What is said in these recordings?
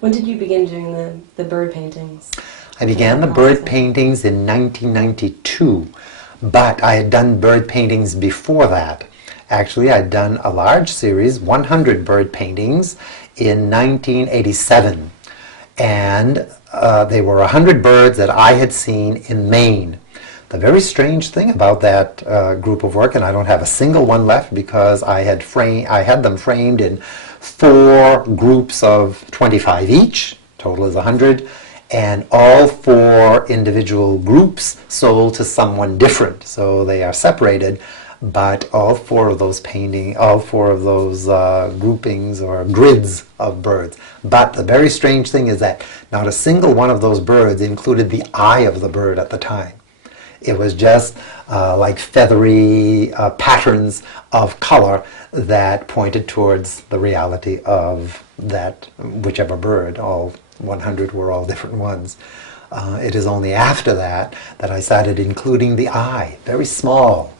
When did you begin doing the bird paintings? I began the bird paintings in 1992, but I had done bird paintings before that. Actually, I'd done a large series, 100 bird paintings, in 1987. And they were 100 birds that I had seen in Maine. The very strange thing about that group of work, and I don't have a single one left because I had them framed in 4 groups of 25 each, total is 100, and all 4 individual groups sold to someone different. So they are separated, but all 4 of those groupings or grids of birds. But the very strange thing is that not a single one of those birds included the eye of the bird at the time. It was just like feathery patterns of color that pointed towards the reality of that whichever bird. All 100 were all different ones. It is only after that that I started including the eye, very small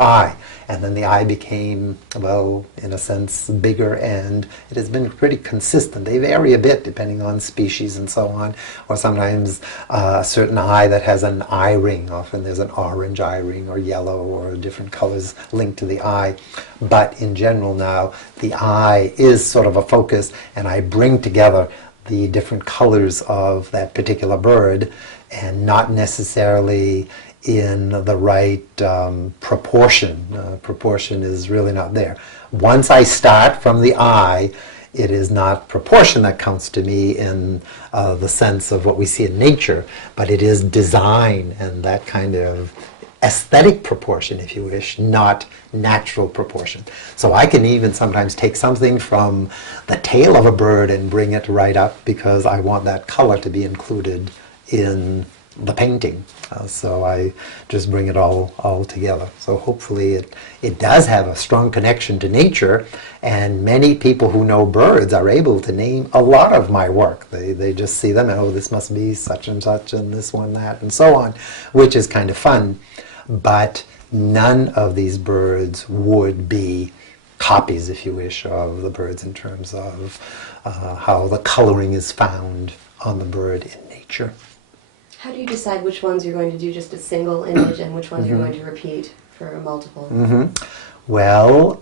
eye. And then the eye became, well, in a sense, bigger, and it has been pretty consistent. They vary a bit depending on species and so on, or sometimes a certain eye that has an eye ring. Often there's an orange eye ring or yellow or different colors linked to the eye. But in general now, the eye is sort of a focus, and I bring together the different colors of that particular bird, and not necessarily in the right proportion. Proportion is really not there. Once I start from the eye, it is not proportion that counts to me in the sense of what we see in nature, but it is design and that kind of aesthetic proportion, if you wish, not natural proportion. So I can even sometimes take something from the tail of a bird and bring it right up because I want that color to be included in the painting. So I just bring it all together. So hopefully it does have a strong connection to nature, and many people who know birds are able to name a lot of my work. They just see them, oh, this must be such and such, and this one that, and so on, which is kind of fun. But none of these birds would be copies, if you wish, of the birds in terms of how the coloring is found on the bird in nature. How do you decide which ones you're going to do just a single image and which ones you're going to repeat for multiple? Well,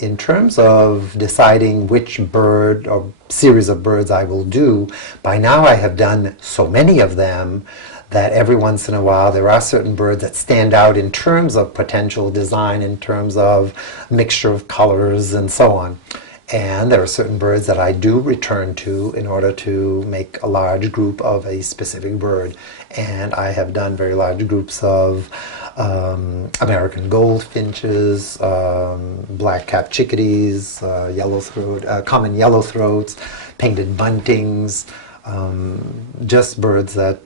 in terms of deciding which bird or series of birds I will do, by now I have done so many of them that every once in a while there are certain birds that stand out in terms of potential design, in terms of mixture of colors and so on. And there are certain birds that I do return to in order to make a large group of a specific bird. And I have done very large groups of American goldfinches, black-capped chickadees, common yellowthroats, painted buntings, just birds that,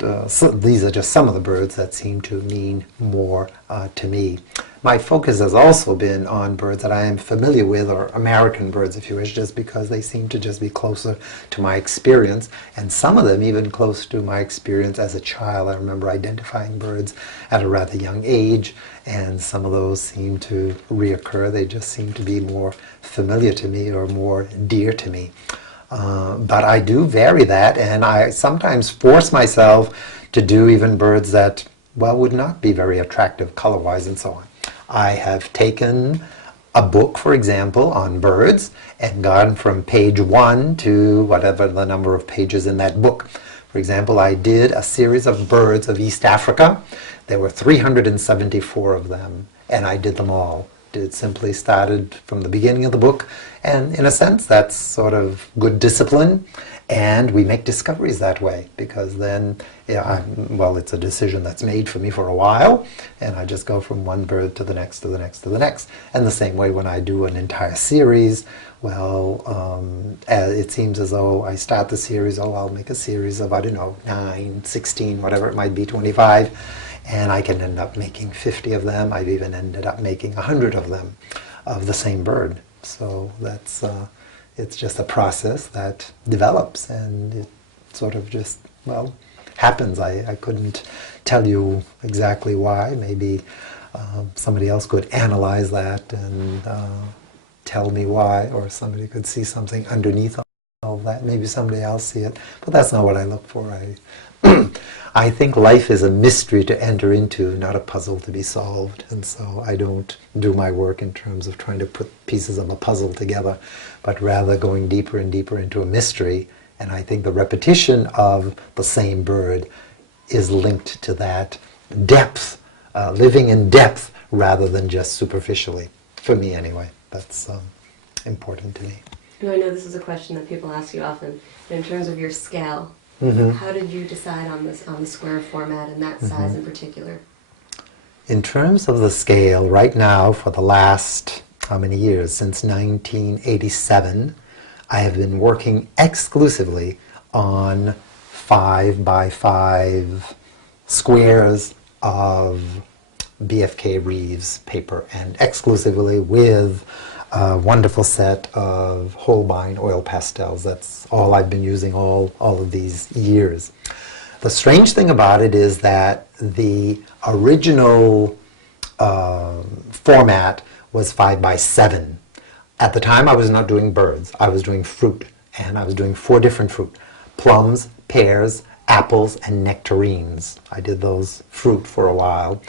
these are just some of the birds that seem to mean more to me. My focus has also been on birds that I am familiar with, or American birds if you wish, just because they seem to just be closer to my experience, and some of them even close to my experience as a child. I remember identifying birds at a rather young age, and some of those seem to reoccur. They just seem to be more familiar to me or more dear to me. But I do vary that, and I sometimes force myself to do even birds that, well, would not be very attractive color-wise and so on. I have taken a book, for example, on birds and gone from page 1 to whatever the number of pages in that book. For example, I did a series of birds of East Africa. There were 374 of them, and I did them all. It simply started from the beginning of the book, and in a sense that's sort of good discipline, and we make discoveries that way, because then, well, it's a decision that's made for me for a while, and I just go from one bird to the next, to the next, to the next. And the same way when I do an entire series, well, it seems as though I start the series, I'll make a series of, I don't know, 9, 16, whatever it might be, 25, and I can end up making 50 of them. I've even ended up making 100 of them of the same bird. So that's it's just a process that develops, and it sort of just, well, happens. I couldn't tell you exactly why. Maybe somebody else could analyze that and tell me why, or somebody could see something underneath all that. Maybe someday I'll see it, but that's not what I look for. I think life is a mystery to enter into, not a puzzle to be solved. And so I don't do my work in terms of trying to put pieces of a puzzle together, but rather going deeper and deeper into a mystery. And I think the repetition of the same bird is linked to that depth, living in depth rather than just superficially. For me, anyway, that's important to me. And I know this is a question that people ask you often. In terms of your scale, how did you decide on the square format and that size in particular? In terms of the scale, right now, for the last, how many years? Since 1987, I have been working exclusively on 5 by 5 squares of BFK Reeves paper, and exclusively with a wonderful set of Holbein oil pastels. That's all I've been using all of these years. The strange thing about it is that the original format was 5 by 7. At the time I was not doing birds, I was doing fruit, and I was doing 4 different fruit: plums, pears, apples, and nectarines. I did those fruit for a while.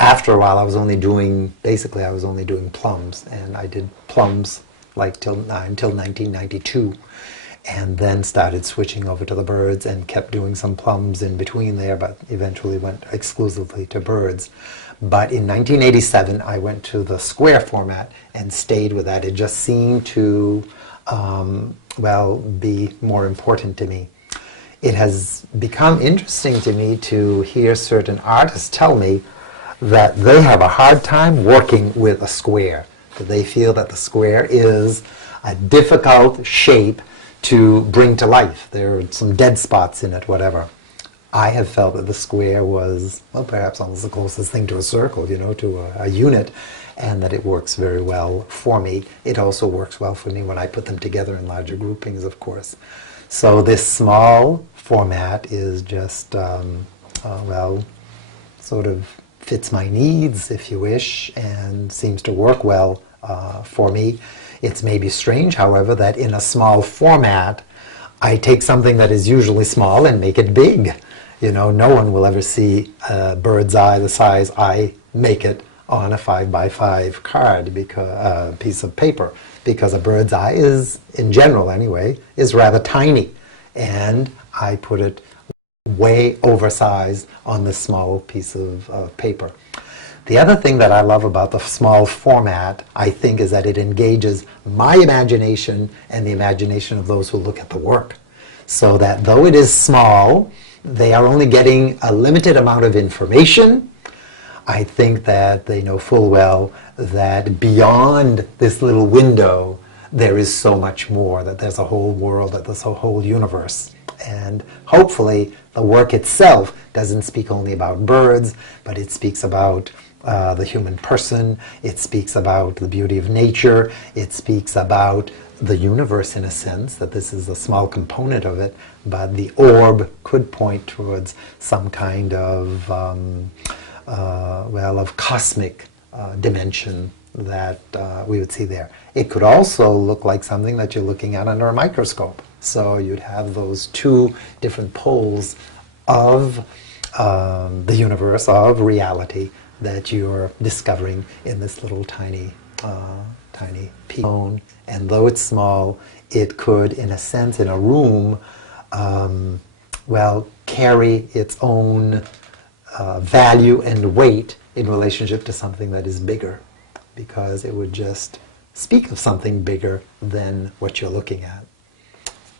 After a while I was only doing plums, and I did plums until 1992, and then started switching over to the birds and kept doing some plums in between there, but eventually went exclusively to birds. But in 1987 I went to the square format and stayed with that. It just seemed to be more important to me. It has become interesting to me to hear certain artists tell me that they have a hard time working with a square, that they feel that the square is a difficult shape to bring to life. There are some dead spots in it, whatever. I have felt that the square was, well, perhaps almost the closest thing to a circle, to a unit, and that it works very well for me. It also works well for me when I put them together in larger groupings, of course. So this small format is just, sort of fits my needs, if you wish, and seems to work well for me. It's maybe strange, however, that in a small format, I take something that is usually small and make it big. No one will ever see a bird's eye the size I make it on a 5 by 5 card, piece of paper, because a bird's eye is, in general anyway, is rather tiny, and I put it way oversized on this small piece of paper. The other thing that I love about the small format, I think, is that it engages my imagination and the imagination of those who look at the work. So that though it is small, they are only getting a limited amount of information. I think that they know full well that beyond this little window, there is so much more, that there's a whole world, that there's a whole universe. And hopefully the work itself doesn't speak only about birds, but it speaks about the human person, it speaks about the beauty of nature, it speaks about the universe in a sense, that this is a small component of it, but the orb could point towards some kind of, of cosmic dimension that we would see there. It could also look like something that you're looking at under a microscope. So you'd have those 2 different poles of the universe, of reality, that you're discovering in this little tiny piece. And though it's small, it could, in a sense, in a room, carry its own value and weight in relationship to something that is bigger, because it would just speak of something bigger than what you're looking at.